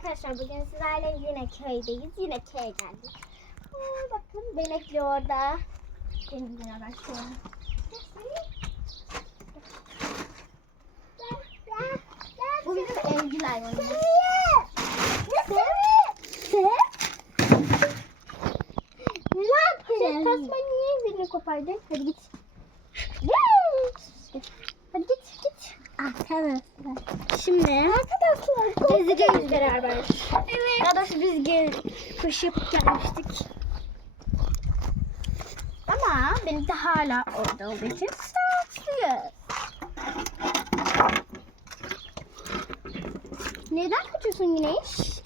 Arkadaşlar bugün sizlerle yine köydeyiz. Yine köye geldik. Aa, bakın benekli orada. Benim beraber şöyle. Bu bizim evcil hayvanımız. Sev. Şey, tasma niye zilini kopardın? Hadi git. Hadi git git. Arkadaşlar. Şimdi arkadaşlar gezeceğiz beraber. Evet. Da biz gel kuş yapıp gelmiştik. Ama benim de hala orada olduğu için sarsıyor. Neden kaçıyorsun Güneş?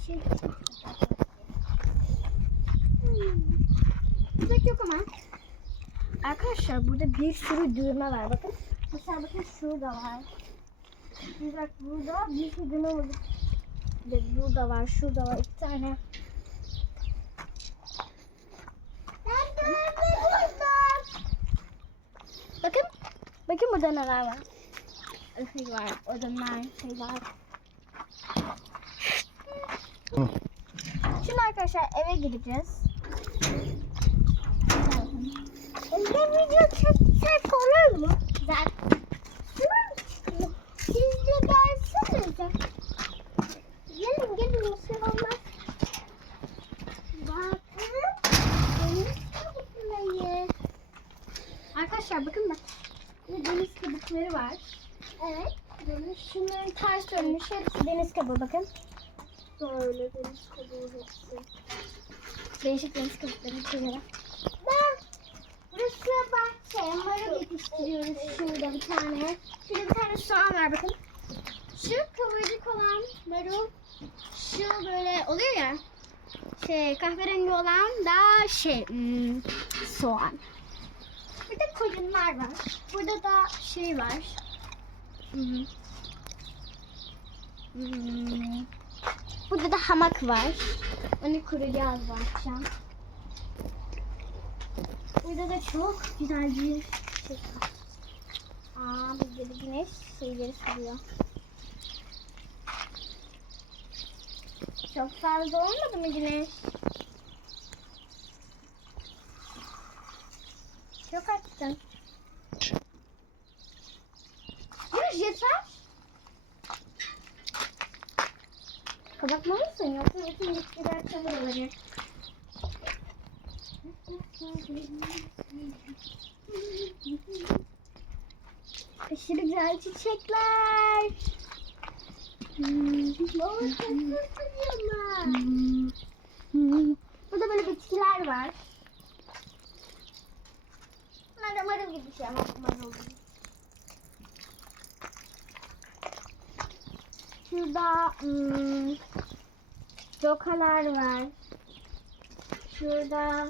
Hmm. Tuzak yok ama. Arkadaşlar burada bir sürü düğme var bakın. Mesela bakın şurada var. Bir bak burada bir düğme var. Bir burada var, şurada var iki tane. Bakın. Bakın burada neler var. Şey var, odunlar, şey var. Şimdi arkadaşlar eve gideceğiz. Evde video olur mu? Güzel. Siz de gelsenize. Gelin gelin nasıl olmaz. Bakın. Deniz kabukları. Arkadaşlar bakın bak. Deniz kabukları var. Evet. Böyle şunların ters dönmüş. Hepsi deniz kabuğu bakın. Böyle deniz kabuğu hepsi. Değişik deniz kabukları içeri. Ben Burası bahçe. Marul yetiştiriyoruz şurada bir tane. Şurada bir tane soğan var bakın. Şu kıvırcık olan marul. Şu böyle oluyor ya. Şey kahverengi olan da şey hmm, soğan. Burada koyunlar var. Burada da şey var. Hmm. Hmm. Burada da hamak var. Onu kuracağız bu akşam. Burada da çok güzel bir şey var. Aa, burada bir güneş şeyleri sürüyor. Çok fazla olmadı mı güneş? Çok attın. Güneş yeter. Kapatmalısın yoksa bütün bitkiler çamur olacak. Aşırı güzel çiçekler. Hmm. Burada böyle bitkiler var. Bunlar da marul gibi bir şey marul değil. Şurada hmm, dokalar var. Şurada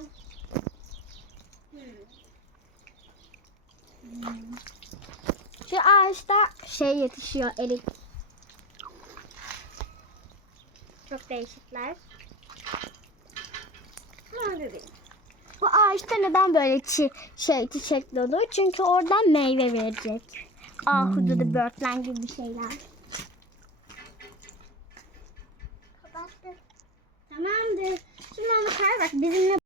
Hmm. Şu ağaçta şey yetişiyor erik. Çok değişikler. Bu ağaçta neden böyle çi şey çiçekli olur? Çünkü oradan meyve verecek. Ahududu, börtlen gibi bir şeyler.